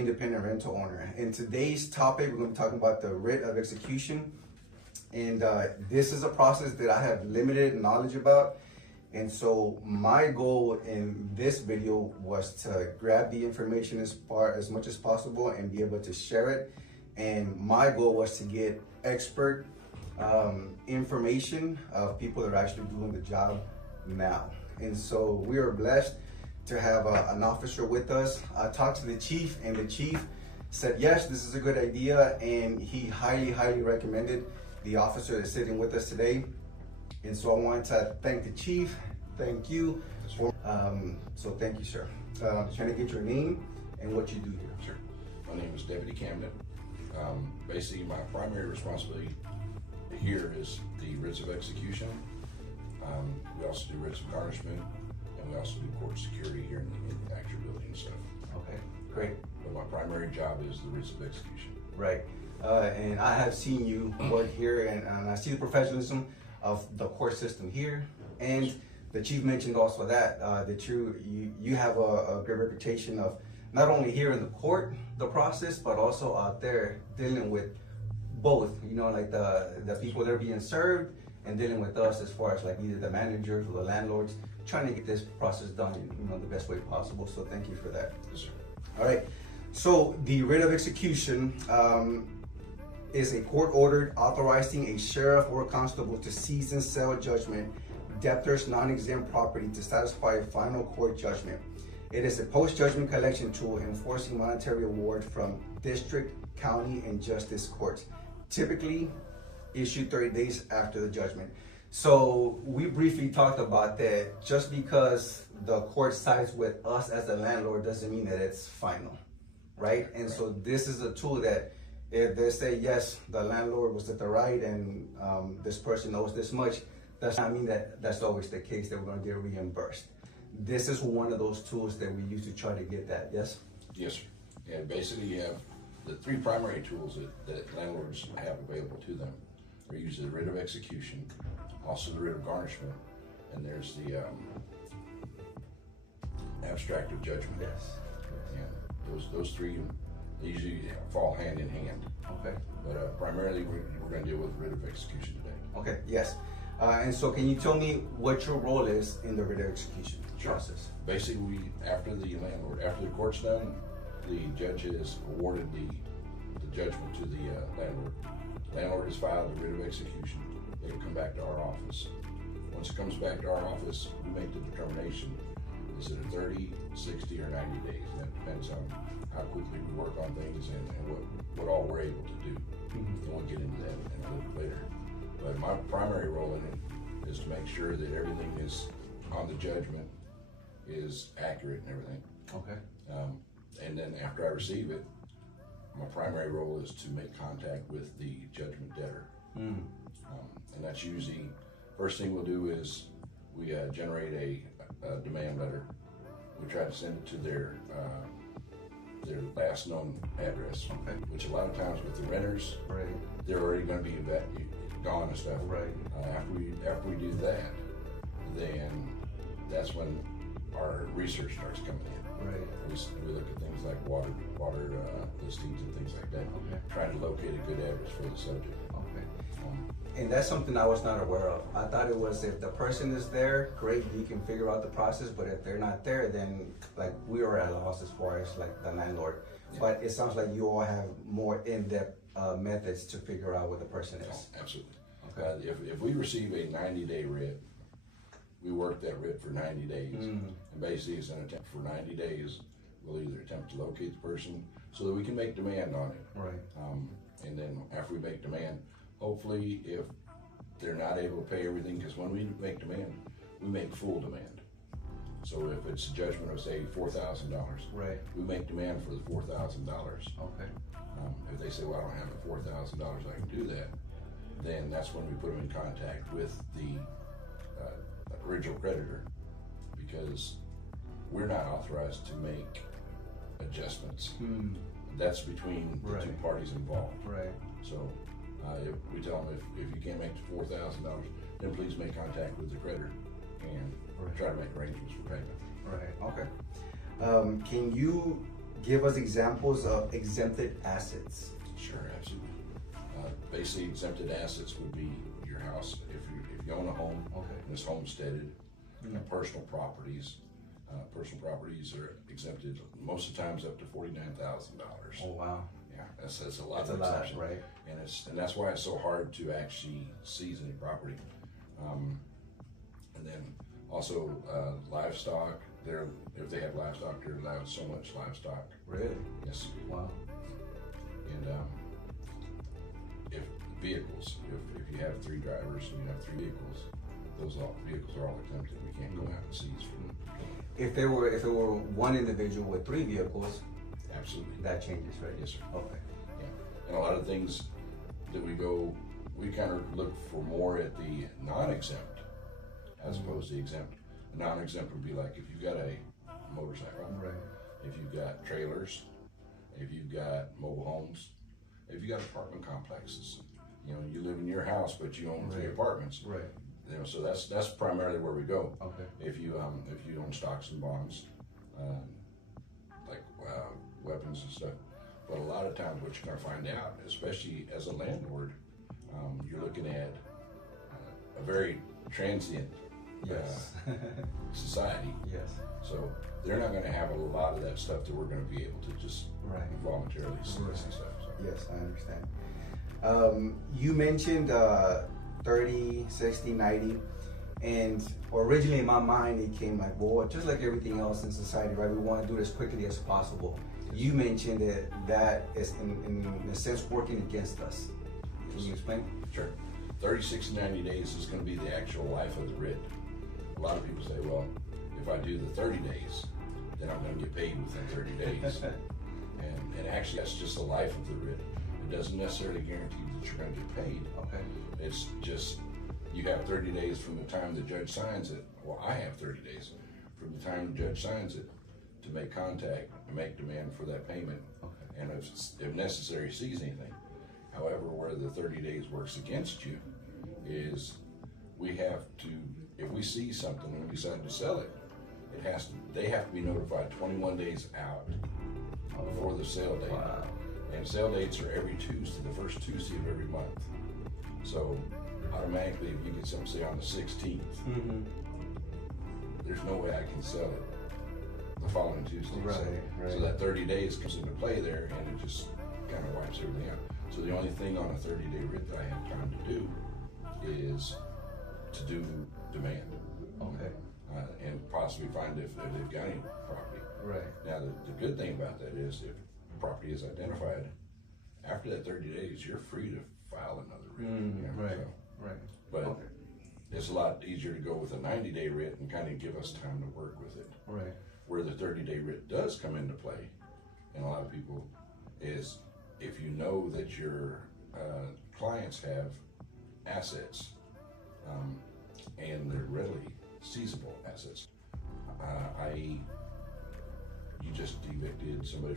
independent rental owner. In today's topic, we're going to be talking about the writ of execution. And this is a process that I have limited knowledge about. And so my goal in this video was to grab the information as much as possible and be able to share it. And my goal was to get expert information of people that are actually doing the job now. And so we are blessed to have an officer with us. I talked to the chief, and the chief said, yes, this is a good idea. And he highly recommended the officer that's sitting with us today. And so I wanted to thank the chief. Thank you. So thank you, sir. Trying to get your name and what you do here. Sure. My name is Deputy Camden. Basically, my primary responsibility here is the writs of execution. We also do writs of garnishment, and we also do court security here in the actual building and stuff. Okay, great. But my primary job is the writs of execution. Right. And I have seen you work here, and I see the professionalism of the court system here. And the chief mentioned also that you have a good reputation of not only here in the court, the process, but also out there dealing with both, you know, like the people that are being served and dealing with us as far as like either the managers or the landlords, trying to get this process done, you know, the best way possible. So thank you for that. Yes, sir. All right. So the writ of execution is a court order authorizing a sheriff or constable to seize and sell judgment debtor's non-exempt property to satisfy a final court judgment. It is a post-judgment collection tool enforcing monetary award from district, county, and justice courts, typically issued 30 days after the judgment. So we briefly talked about that. Just because the court sides with us as a landlord doesn't mean that it's final, right? And so this is a tool that if they say, yes, the landlord was at the right and this person owes this much, does not mean that that's always the case, that we're going to get reimbursed. This is one of those tools that we use to try to get that, yes? Yes, sir. And basically you have the three primary tools that landlords have available to them. They're usually the writ of execution, also the writ of garnishment, and there's the abstract of judgment. Yes. And those three usually fall hand in hand. Okay. But primarily we're going to deal with writ of execution today. Okay, yes. And so can you tell me what your role is in the writ of execution process? Basically, after the court's done, the judge has awarded the judgment to the landlord. The landlord has filed the writ of execution. It'll come back to our office. Once it comes back to our office, we make the determination, is it a 30, 60, or 90 days? And that depends on how quickly we work on things and what all we're able to do. And we'll get into that a little later. But my primary role in it is to make sure that everything is on the judgment is accurate and everything. Okay. And then after I receive it, my primary role is to make contact with the judgment debtor. And that's usually, first thing we'll do is we generate a demand letter. We try to send it to their last known address. Okay. Which a lot of times with the renters, Right. they're already going to be gone and stuff. Right. After we do that, then that's when our research starts coming in. Right. We look at things like water listings and things like that. Okay. Trying to locate a good address for the subject. Okay. And that's something I was not aware of. I thought it was if the person is there, great, you can figure out the process. But if they're not there, then like we are at a loss as far as like the landlord. Yeah. But it sounds like you all have more in-depth methods to figure out what the person is. Oh, absolutely. Okay. If we receive a 90-day writ, we work that writ for 90 days. And basically it's an attempt for 90 days. We'll either attempt to locate the person so that we can make demand on it. Right. And then after we make demand, hopefully if they're not able to pay everything, because when we make demand, we make full demand. So if it's a judgment of say $4,000, right, we make demand for the $4,000. Okay. If they say, well, I don't have the $4,000, I can do that, then that's when we put them in contact with the original creditor, because we're not authorized to make adjustments. That's between the two parties involved. Right. So if we tell them if you can't make the $4,000, then please make contact with the creditor and try to make arrangements for payment. Right. Okay. Can you give us examples of exempted assets. Sure, absolutely. Basically, exempted assets would be your house. If you own a home, Okay. and it's homesteaded, personal properties. Personal properties are exempted most of the times up to $49,000. Oh wow. Yeah, that's a lot That's of a lot, exemption. right? And that's why it's so hard to actually seize any property. And then also livestock. If they have livestock, they're allowed so much livestock. Really? Yes. Wow. And if vehicles, if you have 3 drivers and you have 3 vehicles, those vehicles are all exempted. We can't go out and seize from them. If there were one individual with 3 vehicles, Absolutely. that changes, right? Yes, sir. Okay. Yeah. And a lot of things that we kind of look for more at the non-exempt as opposed to exempt. A non-exempt would be like if you've got a motorcycle, Right. if you've got trailers, if you've got mobile homes, if you've got apartment complexes. You know, you live in your house, but you own 3 apartments. Right. You know, so that's primarily where we go. Okay. If you own stocks and bonds, like weapons and stuff. But a lot of times, what you're going to find out, especially as a landlord, you're looking at a very transient Yes. society. Yes. So they're not going to have a lot of that stuff that we're going to be able to just Right. voluntarily seize and Right. stuff. So. Yes, I understand. You mentioned 30, 60, 90, and originally in my mind it came like, well, just like everything else in society, right? We want to do it as quickly as possible. You mentioned that is in a sense working against us. Can you explain? Sure. 30, 60, 90 days is going to be the actual life of the writ. A lot of people say, well, if I do the 30 days, then I'm going to get paid within 30 days. and actually, that's just the life of the writ. It doesn't necessarily guarantee that you're going to get paid. Okay. It's just, you have 30 days from the time the judge signs it. Well, I have 30 days from the time the judge signs it to make contact and make demand for that payment. Okay. And if necessary, seize anything. However, where the 30 days works against you is we have to, if we see something and we decide to sell it, they have to be notified 21 days out before the sale date. Wow. And sale dates are every Tuesday, the first Tuesday of every month. So automatically, if you get something, say on the 16th, there's no way I can sell it the following Tuesday. Right, right. So that 30 days comes into play there, and it just kind of wipes everything out. So the only thing on a 30-day writ that I have time to do is to do demand. Okay. And possibly find if they've got any property. Right. Now, the good thing about that is if property is identified, after that 30 days, you're free to file another writ. Right. So, Right. but Okay. it's a lot easier to go with a 90-day writ and kind of give us time to work with it. Right. Where the 30-day writ does come into play, and a lot of people, is if you know that your clients have assets and they're readily seizable assets, i.e. you just evicted somebody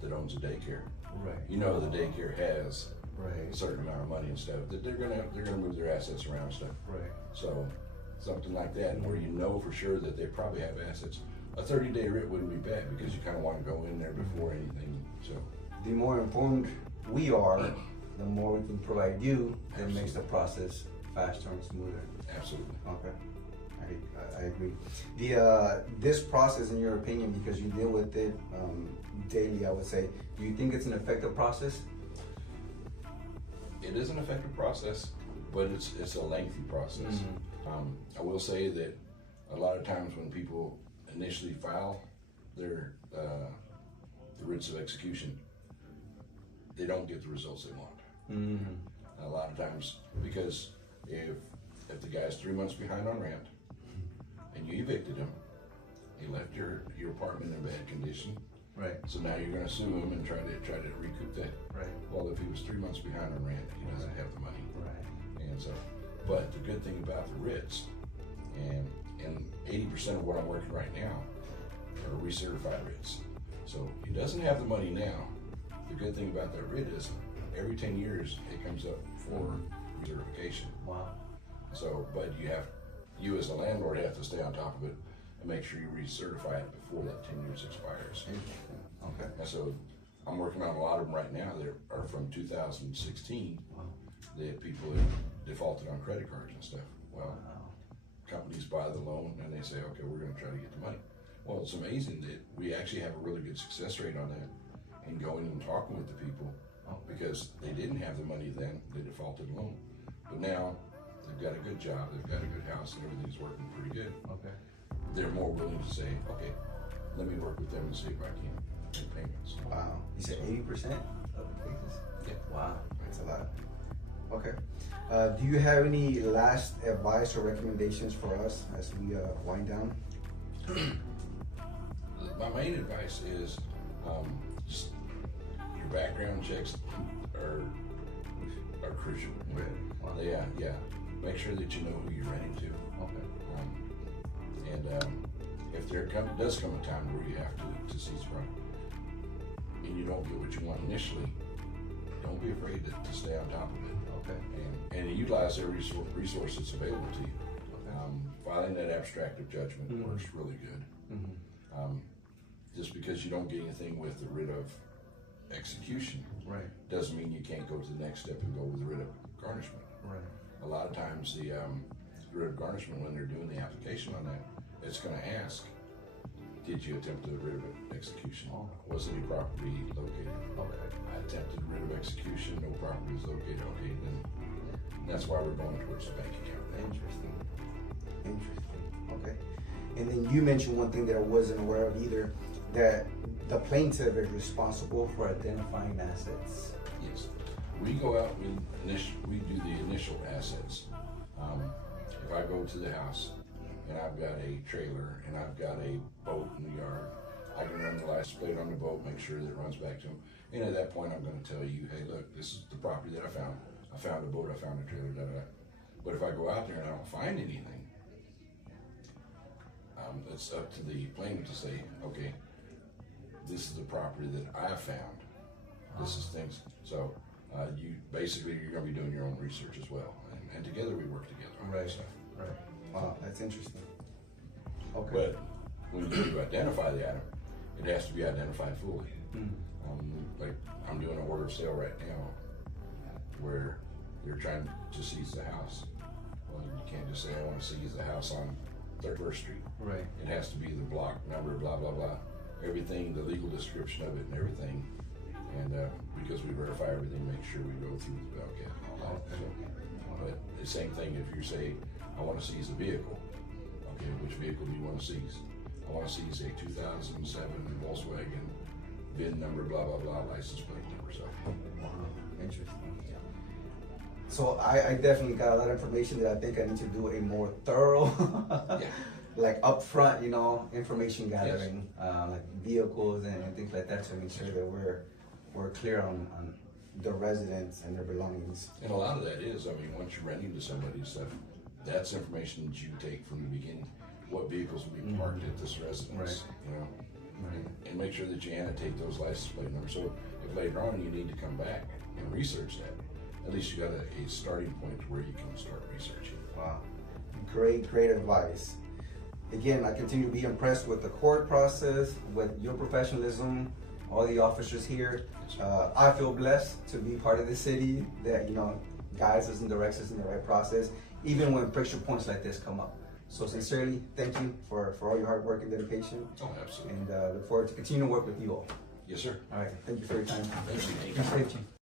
that owns a daycare. Right. You know the daycare has Right. a certain amount of money and stuff that they're gonna move their assets around and stuff. Right. So something like that, where you know for sure that they probably have assets. A 30-day writ wouldn't be bad because you kind of want to go in there before anything. So The more informed we are, the more we can provide you, that makes the process faster and smoother. absolutely. Okay. I agree. This process, in your opinion, because you deal with it daily, I would say, do you think it's an effective process? It is an effective process, but it's a lengthy process. I will say that a lot of times when people initially file their the writs of execution, they don't get the results they want. A lot of times, because if the guy's 3 months behind on rent and you evicted him, he left your apartment in bad condition. Right. So now you're going to sue him and try to recoup that. Right. Well, if he was 3 months behind on rent, he doesn't have the money. Right. And so, but the good thing about the writs, and 80% of what I'm working right now are recertified writs. So he doesn't have the money now. The good thing about that writ is every 10 years it comes up for recertification. Wow. So, but you as a landlord have to stay on top of it and make sure you recertify it before that 10 years expires. Okay. And so I'm working on a lot of them right now that are from 2016 that people have defaulted on credit cards and stuff. Well, companies buy the loan and they say, okay, we're going to try to get the money. Well, it's amazing that we actually have a really good success rate on that and going and talking with the people because they didn't have the money then, they defaulted the loan. But now they've got a good job, they've got a good house, and everything's working pretty good. Okay. They're more willing to say, okay, let me work with them and see if I can make payments. Wow. You said 80% of the cases? Yeah. Wow, that's a lot. Okay. Do you have any last advice or recommendations for us as we wind down? My main advice is just your background checks are crucial. Right. Wow. Yeah. Make sure that you know who you're renting to. Okay. If there does come a time where you have to seize property and you don't get what you want initially, don't be afraid to stay on top of it. Okay. And utilize every resource that's available to you. Okay. Filing that abstract of judgment works really good. Just because you don't get anything with the writ of execution doesn't mean you can't go to the next step and go with the writ of garnishment. Right. A lot of times the writ of garnishment, when they're doing the application on that, it's going to ask, did you attempt the writ of execution? Was any property located? Okay. I attempted writ of execution, no property is located. Okay, then that's why we're going towards the bank account. Interesting. Okay. And then you mentioned one thing that I wasn't aware of either, that the plaintiff is responsible for identifying assets. Yes. We go out, we do the initial assets. If I go to the house and I've got a trailer and I've got a boat in the yard, I can run the license plate on the boat, make sure that it runs back to them. And at that point, I'm going to tell you, hey, look, this is the property that I found. I found a boat, I found a trailer, da-da-da. But if I go out there and I don't find anything, it's up to the plaintiff to say, okay, this is the property that I found. This is things. So you're going to be doing your own research as well. And together we work together on that stuff. Right. Wow, that's interesting. Okay. But when you identify the item, it has to be identified fully. Like I'm doing an order of sale right now where they're trying to seize the house. Well, you can't just say, I want to seize the house on 31st Street. Right. It has to be the block number, blah, blah, blah. Everything, the legal description of it and everything. And because we verify everything, make sure we go through the Bellcat and all that. So, but the same thing if you say, I want to seize a vehicle. Okay, which vehicle do you want to seize? I want to seize a 2007 Volkswagen VIN number, blah, blah, blah, license plate number. So, interesting. So I definitely got a lot of information that I think I need to do a more thorough, like upfront, information gathering, like vehicles and things like that to make sure that we're clear on the residents and their belongings. And a lot of that is, once you're renting to somebody stuff, that's information that you take from the beginning. What vehicles will be parked at this residence, and make sure that you annotate those license plate numbers. So if later on you need to come back and research that, at least you got a starting point where you can start researching. Wow, great advice. Again, I continue to be impressed with the court process, with your professionalism, all the officers here. I feel blessed to be part of the city that guides us and directs us in the right process, even when friction points like this come up. So sincerely, thank you for all your hard work and dedication. Oh, absolutely. And look forward to continuing to work with you all. Yes, sir. All right, thank you for your time. Thank you. Appreciate you.